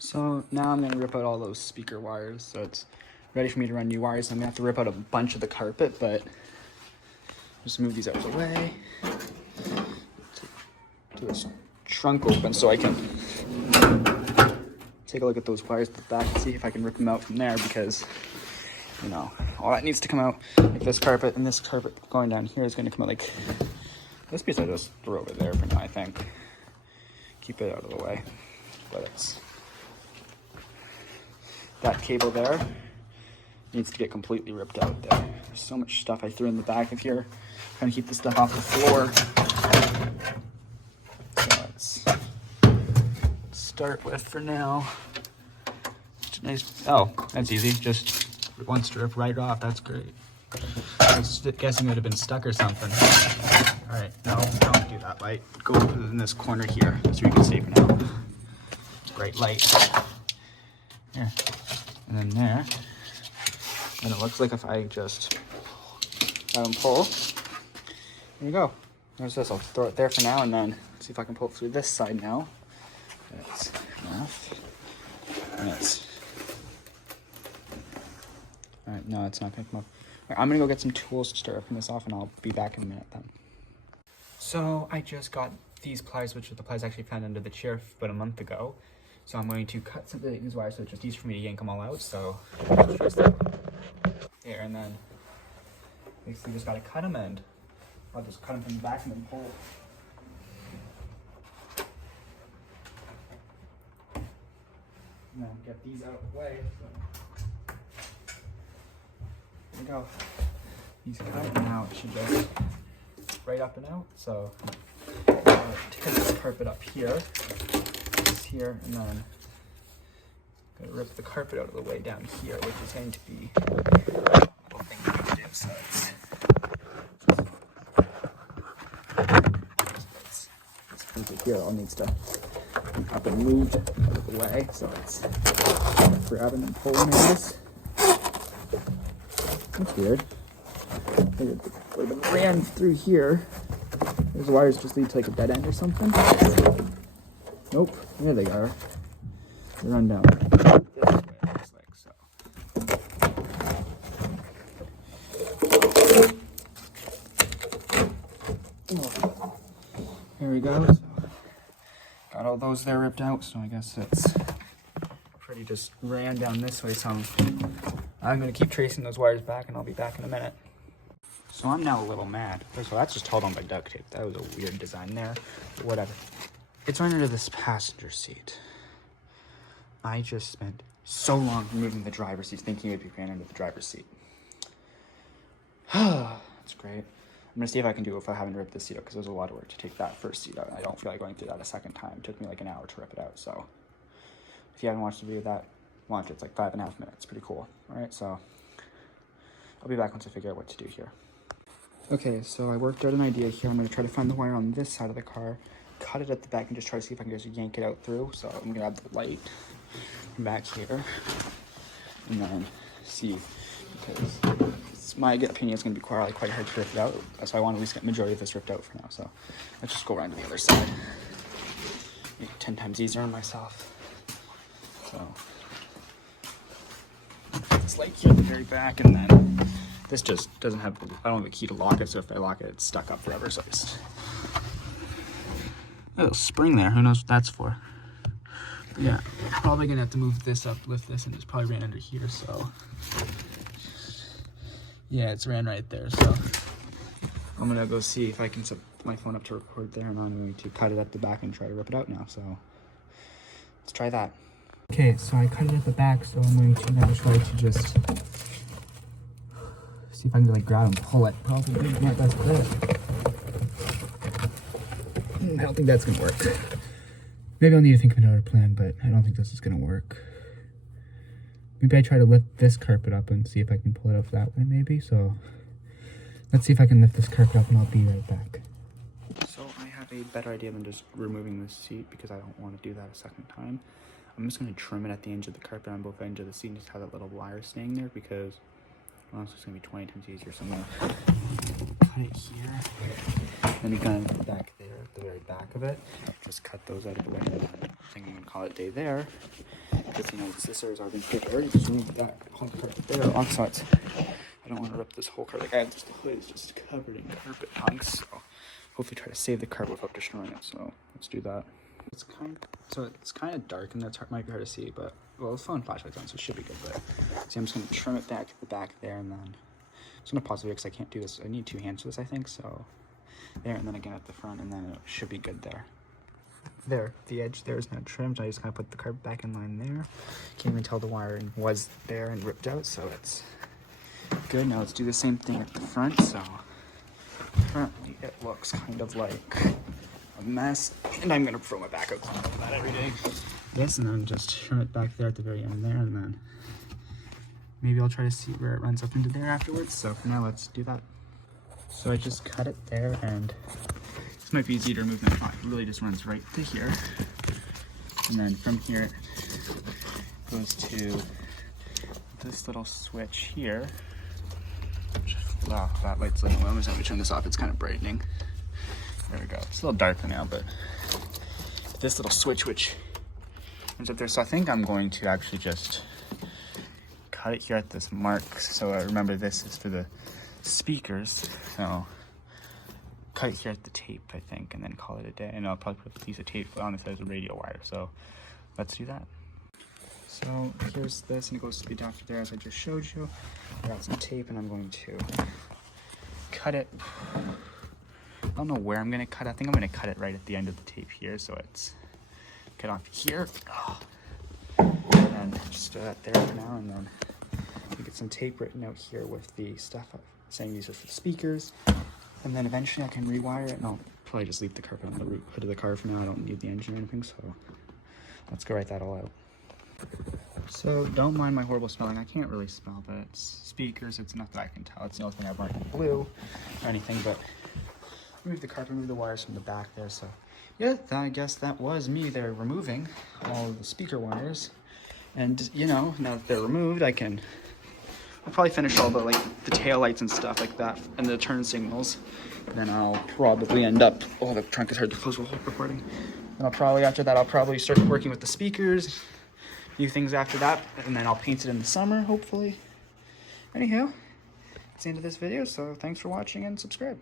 So now I'm going to rip out all those speaker wires, so it's ready for me to run new wires. I'm going to have to rip out a bunch of the carpet, but just move these out of the way. To this trunk open so I can take a look at those wires at the back and see if I can rip them out from there, because, you know, all that needs to come out. Like this carpet and this carpet going down here is going to come out. Like this piece I just threw over there for now, I think. Keep it out of the way. But it's... that cable there needs to get completely ripped out there. There's so much stuff I threw in the back of here. Trying to keep the stuff off the floor. So let's start with for now. Nice. Oh, that's easy. Just one strip right off. That's great. I was guessing it would have been stuck or something. All right, no, don't do that light. Go in this corner here so we can see for now. Bright light. Here. And then there. And it looks like if I just pull, there you go. There's this. I'll throw it there for now and then see if I can pull it through this side now. That's enough. And it's... all right, no, it's not gonna come up. All right, I'm gonna go get some tools to start ripping this off and I'll be back in a minute then. So I just got these pliers, which are the pliers I actually found under the chair about a month ago. So I'm going to cut some of these wires so it's just easy for me to yank them all out. So just there, and then basically just gotta cut them, and I'll just cut them from the back and then pull. And then get these out of the way. So there we go. These cut, and now it should go right up and out. So take this carpet up here. Here, and then gonna rip the carpet out of the way down here, which is going to be a little thing to do. So it's here all needs to be up and moved out of the way. So it's grabbing and pulling this. That's weird. It would have ran through here. Those wires just lead to like a dead end or something. Nope, there they are. They run down this way, it looks like, so. Here we go. So, got all those there ripped out, so I guess it's pretty just ran down this way, so I'm gonna keep tracing those wires back and I'll be back in a minute. So I'm now a little mad. First of all, that's just held on by duct tape. That was a weird design there, but whatever. It's right under this passenger seat. I just spent so long removing the driver's seat thinking it would be ran under the driver's seat. That's great. I'm gonna see if I can do it if I haven't ripped this seat out, because it was a lot of work to take that first seat out. I don't feel like going through that a second time. It took me like an hour to rip it out, so if you haven't watched the video of that, watch it. It's like 5.5 minutes. Pretty cool. All right, so I'll be back once I figure out what to do here. Okay, so I worked out an idea here. I'm gonna try to find the wire on this side of the car, cut it at the back, and just try to see if I can just yank it out through. So I'm gonna have the light from back here and then see, because it's my opinion it's gonna be quite hard to rip it out. So I want to at least get majority of this ripped out for now. So let's just go around to the other side. Make it 10 times easier on myself. So put this light here at the very back, and then this just doesn't have, I don't have a key to lock it, so if I lock it, it's stuck up forever. So I just, a little spring there, who knows what that's for. But yeah, probably gonna have to move this up, lift this, and it's probably ran under here, so. Yeah, it's ran right there, so. I'm gonna go see if I can set my phone up to record there, and I'm going to cut it at the back and try to rip it out now, so. Let's try that. Okay, so I cut it at the back, so I'm going to now try to just see if I can like grab and pull it. Probably not my best grip. I don't think that's gonna work. Maybe I'll need to think of another plan, but I don't think this is gonna work. Maybe I try to lift this carpet up and see if I can pull it up that way maybe. So let's see if I can lift this carpet up and I'll be right back. So I have a better idea than just removing this seat, because I don't want to do that a second time. I'm just going to trim it at the edge of the carpet on both ends of the seat and just have that little wire staying there, because well, it's going to be 20 times easier. So I'm going to cut it here. Then we got it back there, at the very back of it. Just cut those out of the way. I think I'm going to call it day there. because, you know, the scissors are being quick. I already just removed that whole carpet there on sides. I don't want to rip this whole carpet. Like, I have just the hood is just covered in carpet hunks, so hopefully try to save the carpet without destroying it. So let's do that. It's kind of dark and that's might be hard to see, but well, the phone flashlight's on, so it should be good. But see, I'm just gonna trim it back to the back there, and then I'm just gonna pause it because I can't do this. I need 2 hands for this, I think. So there, and then again at the front, and then it should be good there. There, the edge there is now trimmed. I just kind of put the carpet back in line there. Can't even tell the wiring was there and ripped out, so it's good. Now let's do the same thing at the front. So currently it looks kind of like a mess, and I'm gonna throw my back out for that every day. This, and then just trim it back there at the very end there, and then maybe I'll try to see where it runs up into there afterwards. So for now, let's do that. So I just cut it there, and this might be easy to remove. It really just runs right to here, and then from here it goes to this little switch here. Wow, that light's like, well, let me turn this off. It's kind of brightening. There we go. It's a little darker now, but this little switch which comes up there. So I think I'm going to actually just cut it here at this mark. So I remember this is for the speakers. So cut it here at the tape, I think, and then call it a day. And I'll probably put a piece of tape on this as a radio wire. So let's do that. So here's this, and it goes to the adapter there as I just showed you. I got some tape, and I'm going to cut it. I don't know where I'm going to cut. I think I'm going to cut it right at the end of the tape here, so it's cut off here. And just do that there for now, and then get some tape written out here with the stuff saying these are for the speakers. And then eventually I can rewire it, and I'll probably just leave the carpet on the hood of the car for now. I don't need the engine or anything, so let's go write that all out. So don't mind my horrible spelling. I can't really spell, but it's speakers. It's not that I can tell. It's the only thing I've marked in blue or anything, but remove the carpet, remove the wires from the back there. So yeah, I guess that was me there removing all the speaker wires. And you know, now that they're removed, I'll probably finish all the the tail lights and stuff like that, and the turn signals. Then I'll probably end up, oh, the trunk is hard to close while recording. And after that, I'll probably start working with the speakers, few things after that, and then I'll paint it in the summer, hopefully. Anyhow, that's the end of this video, so thanks for watching and subscribe.